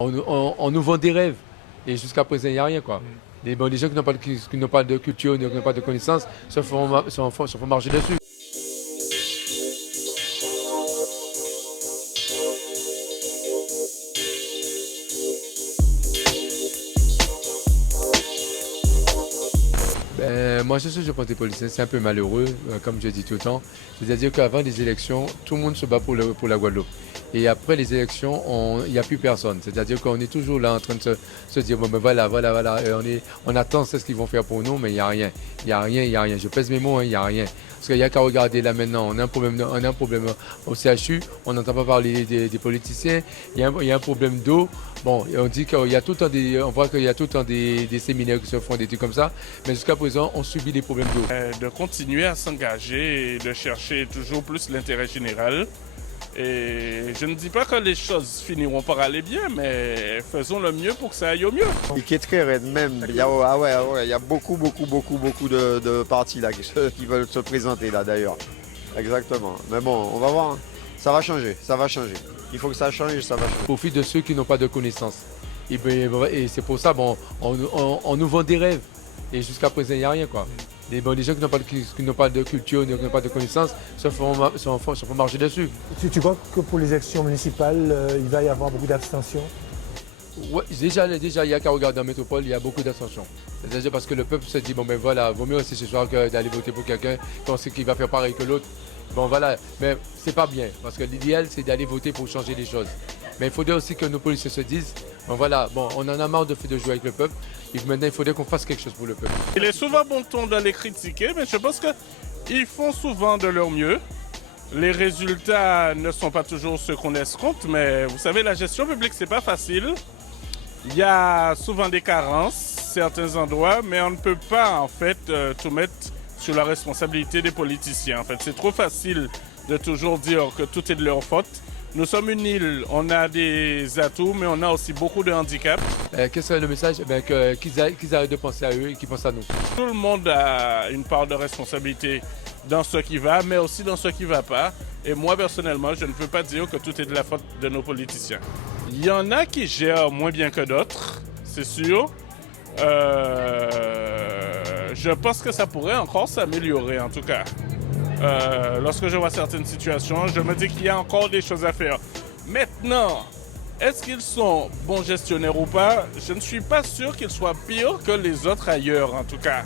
On nous vend des rêves et jusqu'à présent il n'y a rien quoi. Les gens qui n'ont pas de culture, qui n'ont pas de connaissances, se font marcher dessus. Moi, je pense que les policiers, c'est un peu malheureux, comme je dis tout le temps. C'est-à-dire qu'avant les élections, tout le monde se bat pour la Guadeloupe. Et après les élections, il n'y a plus personne. C'est-à-dire qu'on est toujours là en train de se dire, bon, ben voilà. Et on attend ce qu'ils vont faire pour nous, mais il n'y a rien. Il n'y a rien, il n'y a rien. Je pèse mes mots, hein, il n'y a rien. Parce qu'il n'y a qu'à regarder là maintenant, on a un problème au CHU, on n'entend pas parler des politiciens, il y a un problème d'eau. Bon, on dit qu'il y a tout le temps on voit qu'il y a tout le temps des séminaires qui se font, des trucs comme ça, mais jusqu'à présent, on subit des problèmes d'eau. De continuer à s'engager et de chercher toujours plus l'intérêt général. Et je ne dis pas que les choses finiront par aller bien, mais faisons le mieux pour que ça aille au mieux. Et qui est très raide même. Il y a beaucoup de partis là qui veulent se présenter là d'ailleurs. Exactement. Mais bon, on va voir. Hein. Ça va changer, ça va changer. Il faut que ça change, ça va changer. Au profit de ceux qui n'ont pas de connaissances. Et c'est pour ça, bon, on nous vend des rêves. Et jusqu'à présent, il n'y a rien quoi. Les gens qui n'ont pas de culture, qui n'ont pas de connaissances, se font marcher dessus. Tu crois que pour les élections municipales, il va y avoir beaucoup d'abstention? Ouais, déjà, il y a qu'à regarder en métropole, il y a beaucoup d'abstention. C'est-à-dire parce que le peuple se dit, bon ben voilà, vaut mieux rester ce soir que d'aller voter pour quelqu'un, penser qu'il va faire pareil que l'autre. Bon voilà, mais c'est pas bien, parce que l'idéal c'est d'aller voter pour changer les choses. Mais il faudrait aussi que nos policiers se disent, bon voilà, bon, on en a marre de jouer avec le peuple, et maintenant il faudrait qu'on fasse quelque chose pour le peuple. Il est souvent bon ton de les critiquer, mais je pense qu'ils font souvent de leur mieux. Les résultats ne sont pas toujours ceux qu'on escompte, mais vous savez, la gestion publique, c'est pas facile. Il y a souvent des carences, certains endroits, mais on ne peut pas en fait tout mettre sur la responsabilité des politiciens. En fait, c'est trop facile de toujours dire que tout est de leur faute. Nous sommes une île, on a des atouts, mais on a aussi beaucoup de handicaps. Quel serait le message? Qu'ils arrêtent de penser à eux et qu'ils pensent à nous. Tout le monde a une part de responsabilité dans ce qui va, mais aussi dans ce qui ne va pas. Et moi, personnellement, je ne peux pas dire que tout est de la faute de nos politiciens. Il y en a qui gèrent moins bien que d'autres, c'est sûr. Je pense que ça pourrait encore s'améliorer, en tout cas. Lorsque je vois certaines situations, je me dis qu'il y a encore des choses à faire. Maintenant, est-ce qu'ils sont bons gestionnaires ou pas? Je ne suis pas sûr qu'ils soient pires que les autres ailleurs, en tout cas.